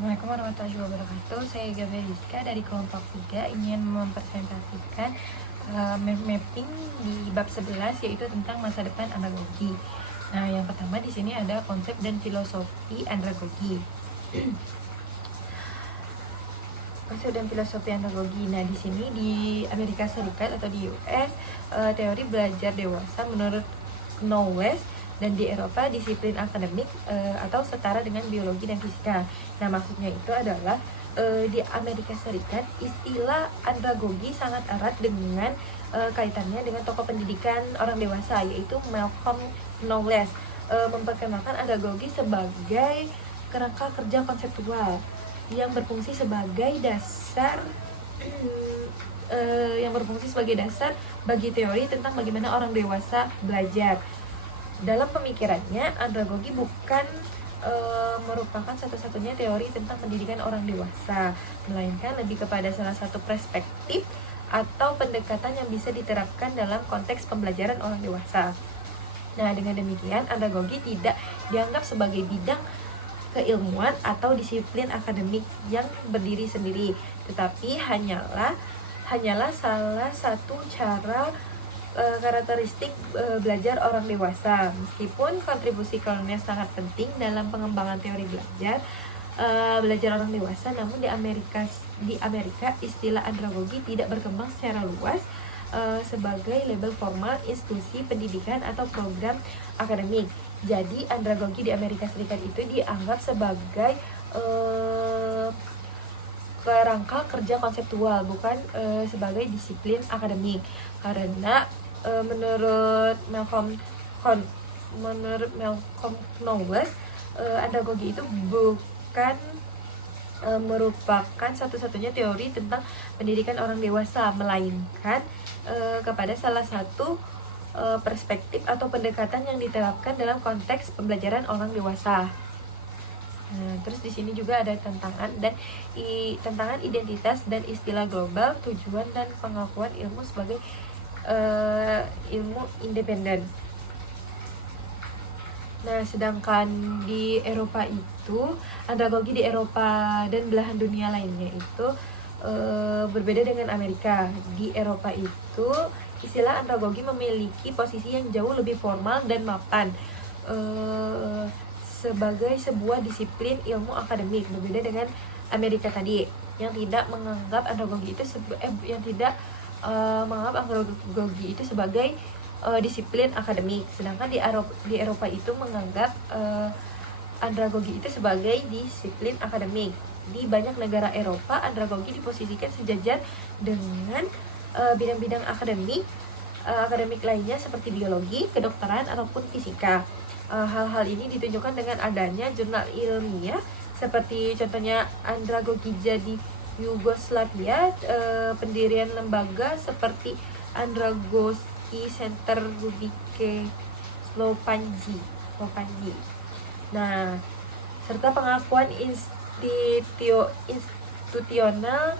Assalamualaikum warahmatullahi wabarakatuh. Saya Gabriel Rizka dari kelompok 3 ingin mempresentasikan mapping di bab 11 yaitu tentang masa depan andragogi. Nah, yang pertama di sini ada konsep dan filosofi andragogi. Konsep dan filosofi andragogi. Nah, di sini di Amerika Serikat atau di US, teori belajar dewasa menurut Knowles, dan di Eropa disiplin akademik atau setara dengan biologi dan fisika. Nah, maksudnya itu adalah di Amerika Serikat istilah andragogi sangat erat dengan kaitannya dengan tokoh pendidikan orang dewasa, yaitu Malcolm Knowles, memperkenalkan andragogi sebagai kerangka kerja konseptual yang berfungsi sebagai dasar bagi teori tentang bagaimana orang dewasa belajar. Dalam pemikirannya, andragogi bukan merupakan satu-satunya teori tentang pendidikan orang dewasa, melainkan lebih kepada salah satu perspektif atau pendekatan yang bisa diterapkan dalam konteks pembelajaran orang dewasa. Nah, dengan demikian, andragogi tidak dianggap sebagai bidang keilmuan atau disiplin akademik yang berdiri sendiri, tetapi hanyalah salah satu cara karakteristik belajar orang dewasa. Meskipun kontribusi kolonial sangat penting dalam pengembangan teori belajar orang dewasa, namun di Amerika istilah andragogi tidak berkembang secara luas sebagai label formal institusi pendidikan atau program akademik. Jadi andragogi di Amerika Serikat itu dianggap sebagai kerangka kerja konseptual, bukan sebagai disiplin akademik, karena menurut Malcolm Knowles, andragogi itu bukan merupakan satu-satunya teori tentang pendidikan orang dewasa, melainkan kepada salah satu perspektif atau pendekatan yang diterapkan dalam konteks pembelajaran orang dewasa. Nah, terus di sini juga ada tantangan identitas dan istilah global, tujuan dan pengakuan ilmu sebagai ilmu independen. Nah, sedangkan di Eropa itu, andragogi di Eropa dan belahan dunia lainnya itu berbeda dengan Amerika. Di Eropa itu, istilah andragogi memiliki posisi yang jauh lebih formal dan mapan sebagai sebuah disiplin ilmu akademik, berbeda dengan Amerika tadi yang tidak menganggap andragogi itu sebagai disiplin akademik. Sedangkan di Eropa itu menganggap andragogi itu sebagai disiplin akademik. Di banyak negara Eropa, andragogi diposisikan sejajar dengan bidang-bidang akademik lainnya seperti biologi, kedokteran, ataupun fisika. Hal-hal ini ditunjukkan dengan adanya jurnal ilmiah seperti contohnya Andragogija di Yugoslavia, pendirian lembaga seperti Andragoski Center Rudike Slopanji. Nah, serta pengakuan institusional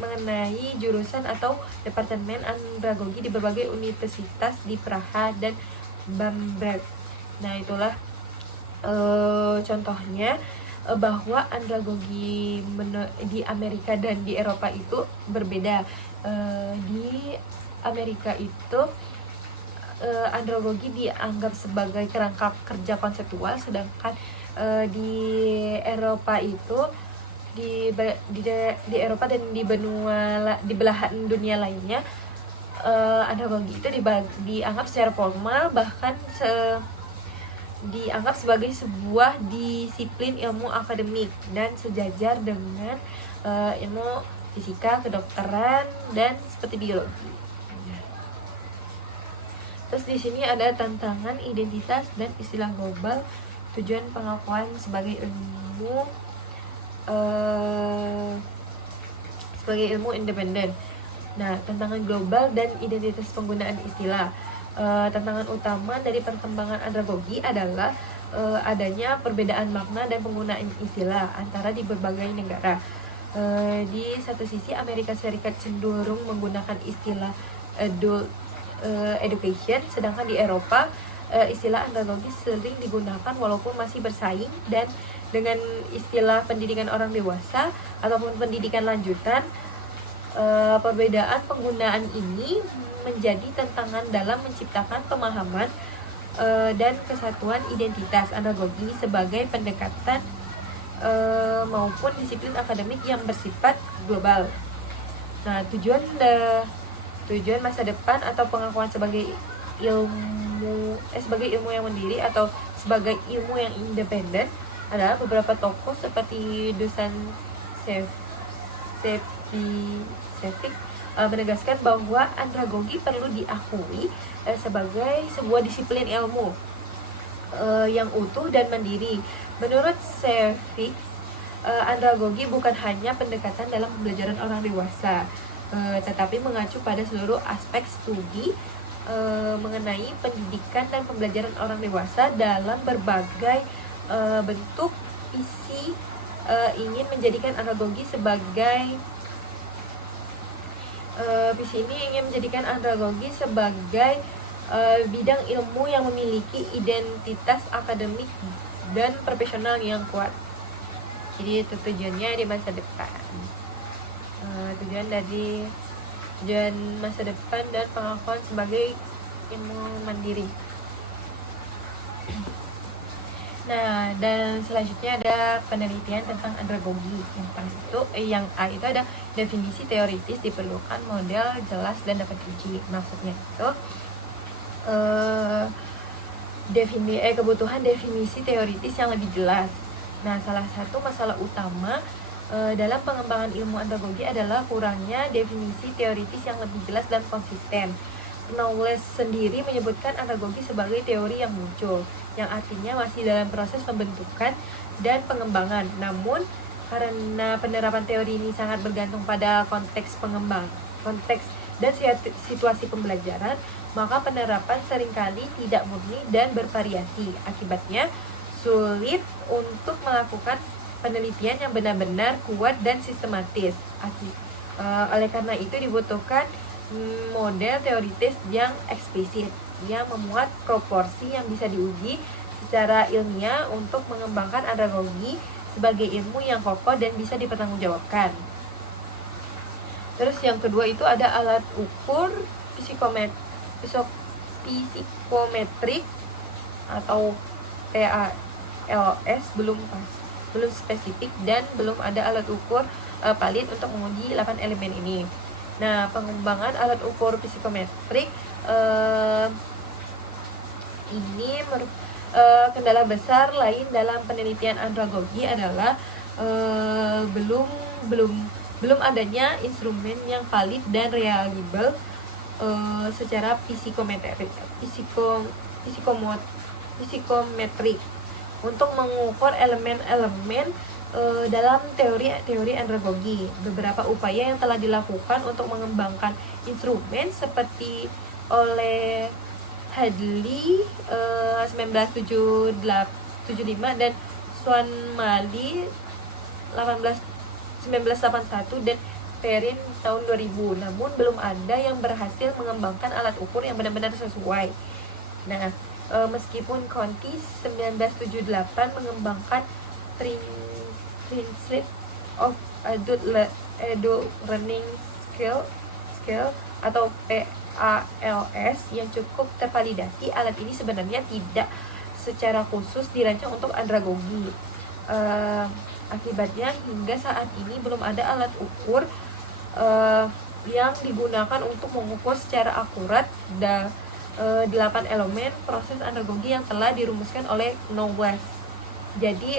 mengenai jurusan atau departemen andragogi di berbagai universitas di Praha dan Bamberg. Nah, itulah contohnya bahwa andragogi di Amerika dan di Eropa itu berbeda. Di Amerika itu andragogi dianggap sebagai kerangka kerja konseptual, sedangkan di Eropa itu di Eropa dan di belahan dunia lainnya, andragogi itu dianggap secara formal, bahkan dianggap sebagai sebuah disiplin ilmu akademik dan sejajar dengan ilmu fisika, kedokteran, dan seperti biologi. Terus di sini ada tantangan identitas dan istilah global, tujuan pengakuan sebagai ilmu independen. Nah, tantangan global dan identitas penggunaan istilah. Tantangan utama dari perkembangan andragogi adalah adanya perbedaan makna dan penggunaan istilah antara di berbagai negara. Di satu sisi, Amerika Serikat cenderung menggunakan istilah adult education, sedangkan di Eropa istilah andragogi sering digunakan walaupun masih bersaing dan dengan istilah pendidikan orang dewasa ataupun pendidikan lanjutan. Perbedaan penggunaan ini menjadi tantangan dalam menciptakan pemahaman dan kesatuan identitas andragogi sebagai pendekatan maupun disiplin akademik yang bersifat global. Nah, tujuan masa depan atau pengakuan sebagai ilmu yang mandiri atau sebagai ilmu yang independen adalah beberapa tokoh seperti Dusan Šefiq menegaskan bahwa andragogi perlu diakui sebagai sebuah disiplin ilmu yang utuh dan mandiri. Menurut Šefiq, andragogi bukan hanya pendekatan dalam pembelajaran orang dewasa, tetapi mengacu pada seluruh aspek studi mengenai pendidikan dan pembelajaran orang dewasa dalam berbagai bentuk. Visi ingin menjadikan andragogi sebagai bidang ilmu yang memiliki identitas akademik dan profesional yang kuat. Jadi itu tujuannya di masa depan. Tujuan masa depan dan pengakuan sebagai ilmu mandiri. Nah, dan selanjutnya ada penelitian tentang andragogi. Yang A itu ada definisi teoritis, diperlukan model jelas dan dapat diuji. Maksudnya itu kebutuhan definisi teoritis yang lebih jelas. Nah, salah satu masalah utama dalam pengembangan ilmu andragogi adalah kurangnya definisi teoritis yang lebih jelas dan konsisten. Knowles sendiri menyebutkan andragogi sebagai teori yang muncul, yang artinya masih dalam proses pembentukan dan pengembangan. Namun, karena penerapan teori ini sangat bergantung pada konteks dan situasi pembelajaran, maka penerapan seringkali tidak murni dan bervariasi. Akibatnya, sulit untuk melakukan penelitian yang benar-benar kuat dan sistematis. Oleh karena itu dibutuhkan model teoritis yang eksplisit, yang memuat proporsi yang bisa diuji secara ilmiah untuk mengembangkan andragogi sebagai ilmu yang kokoh dan bisa dipertanggungjawabkan. Terus yang kedua itu ada alat ukur psikometrik atau PALS, belum spesifik dan belum ada alat ukur valid untuk menguji 8 elemen ini. Nah, pengembangan alat ukur psikometrik ini kendala besar lain dalam penelitian andragogi adalah belum adanya instrumen yang valid dan reliable secara psikometrik untuk mengukur elemen-elemen dalam teori andragogi. Beberapa upaya yang telah dilakukan untuk mengembangkan instrumen seperti oleh Hadley 1975 dan Swan Mali 1981 dan Perrin tahun 2000. Namun belum ada yang berhasil mengembangkan alat ukur yang benar-benar sesuai. Nah, meskipun Conti 1978 mengembangkan Principle of Adult Learning Scale atau PALS yang cukup tervalidasi, alat ini sebenarnya tidak secara khusus dirancang untuk andragogi. Akibatnya hingga saat ini belum ada alat ukur yang digunakan untuk mengukur secara akurat 8 elemen proses andragogi yang telah dirumuskan oleh Knowles. Jadi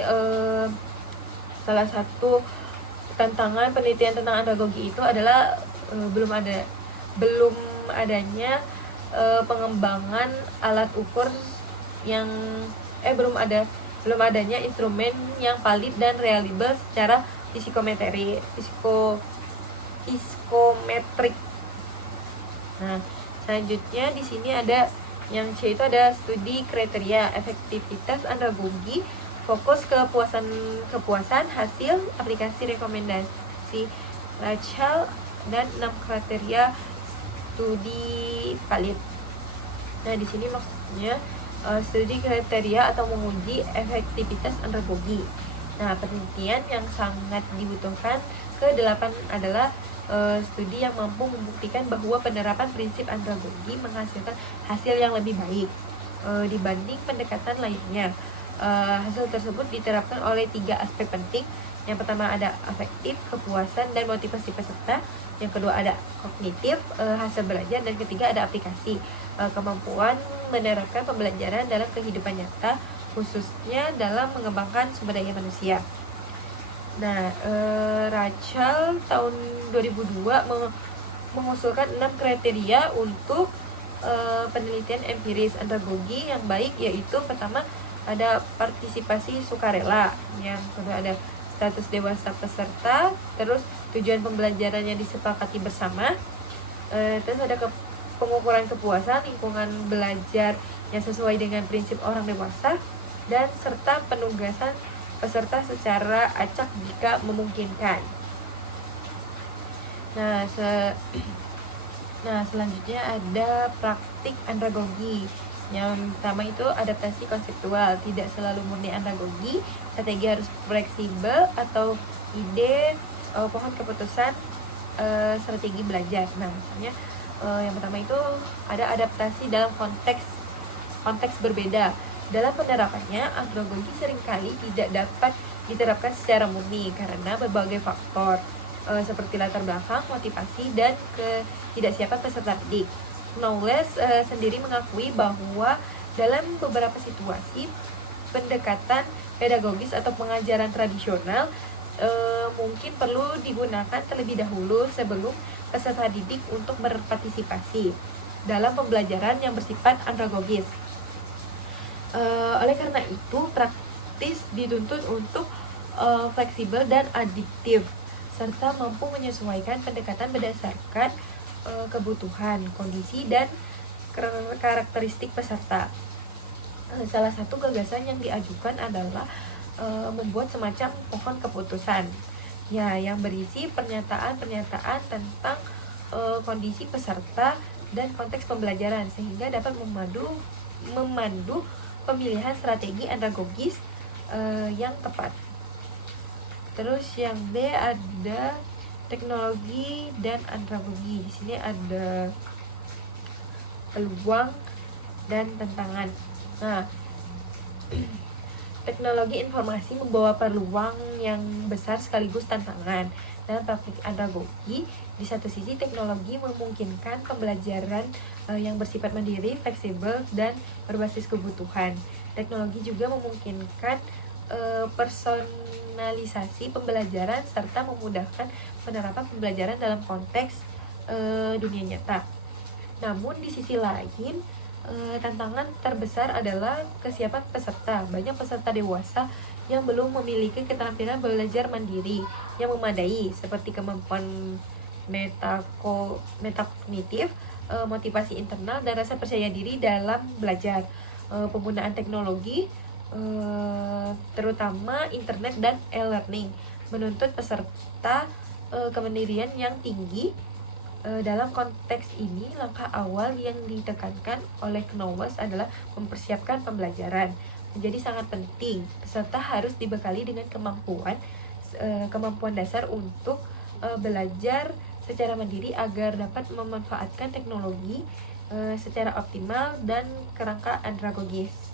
salah satu tantangan penelitian tentang andragogi itu adalah belum pengembangan alat ukur yang belum adanya instrumen yang valid dan reliable secara psikometrik. Nah, selanjutnya di sini ada yang C itu ada studi kriteria efektivitas andragogi, fokus kepuasan hasil aplikasi rekomendasi Rachel dan 6 kriteria studi valid. Nah, di sini maksudnya studi kriteria atau menguji efektivitas andragogi. Nah, penelitian yang sangat dibutuhkan ke-8 adalah studi yang mampu membuktikan bahwa penerapan prinsip andragogi menghasilkan hasil yang lebih baik dibanding pendekatan lainnya. Hasil tersebut diterapkan oleh 3 aspek penting. Yang pertama ada afektif, kepuasan, dan motivasi peserta. Yang kedua ada kognitif, hasil belajar, dan ketiga ada aplikasi, kemampuan menerapkan pembelajaran dalam kehidupan nyata, khususnya dalam mengembangkan sumber daya manusia. Nah, Rachel tahun 2002 mengusulkan 6 kriteria untuk penelitian empiris andragogi yang baik, yaitu pertama ada partisipasi sukarela, yang kedua ada status dewasa peserta, terus tujuan pembelajaran yang disepakati bersama, terus ada pengukuran kepuasan, lingkungan belajar yang sesuai dengan prinsip orang dewasa, dan serta penugasan peserta secara acak jika memungkinkan. Nah, selanjutnya ada praktik andragogi. Yang pertama itu adaptasi konseptual, tidak selalu murni andragogi, strategi harus fleksibel atau ide pohon keputusan strategi belajar. Nah, misalnya yang pertama itu ada adaptasi dalam konteks berbeda. Dalam penerapannya, andragogi seringkali tidak dapat diterapkan secara murni karena berbagai faktor seperti latar belakang, motivasi, dan ketidaksiapan peserta didik. Knowles sendiri mengakui bahwa dalam beberapa situasi, pendekatan pedagogis atau pengajaran tradisional mungkin perlu digunakan terlebih dahulu sebelum peserta didik untuk berpartisipasi dalam pembelajaran yang bersifat andragogis. Oleh karena itu, praktis dituntut untuk fleksibel dan adiktif, serta mampu menyesuaikan pendekatan berdasarkan kebutuhan, kondisi, dan karakteristik peserta. Salah satu gagasan yang diajukan adalah membuat semacam pohon keputusan, ya, yang berisi pernyataan-pernyataan tentang kondisi peserta dan konteks pembelajaran, sehingga dapat memandu pemilihan strategi andragogis yang tepat. Terus yang B ada teknologi dan andragogi. Di sini ada peluang dan tantangan. Nah, teknologi informasi membawa peluang yang besar sekaligus tantangan. Dalam praktik andragogi, di satu sisi teknologi memungkinkan pembelajaran yang bersifat mandiri, fleksibel, dan berbasis kebutuhan. Teknologi juga memungkinkan personalisasi pembelajaran serta memudahkan penerapan pembelajaran dalam konteks dunia nyata. Namun di sisi lain, tantangan terbesar adalah kesiapan peserta. Banyak peserta dewasa yang belum memiliki keterampilan belajar mandiri yang memadai, seperti kemampuan metakognitif, motivasi internal, dan rasa percaya diri dalam belajar. Penggunaan teknologi, terutama internet dan e-learning, menuntut peserta kemandirian yang tinggi. Dalam konteks ini, langkah awal yang ditekankan oleh Knowles adalah mempersiapkan pembelajaran. Menjadi sangat penting, peserta harus dibekali dengan kemampuan dasar untuk belajar secara mandiri agar dapat memanfaatkan teknologi secara optimal dan kerangka andragogis.